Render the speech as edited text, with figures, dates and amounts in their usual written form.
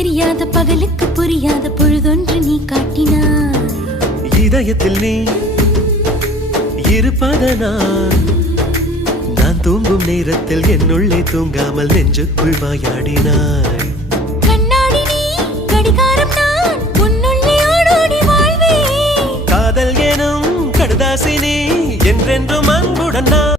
தெரியாத பகலுக்கு புரியாத பொழுதொன்று நீ காட்டினாய். இதயத்தில் நீ இருப்பதனால் நான் தூங்கும் நேரத்தில் என்னுள்ளே தூங்காமல் நெஞ்சுக்குள் வாயாடினாய். கண்ணாடி நீ கடிகாரம் நான் உன்னுள்ளே ஓடோடி வாழ்வே. காதல் எனும் கடுதாசி நீ என்றென்றும் அன்புடன் நான்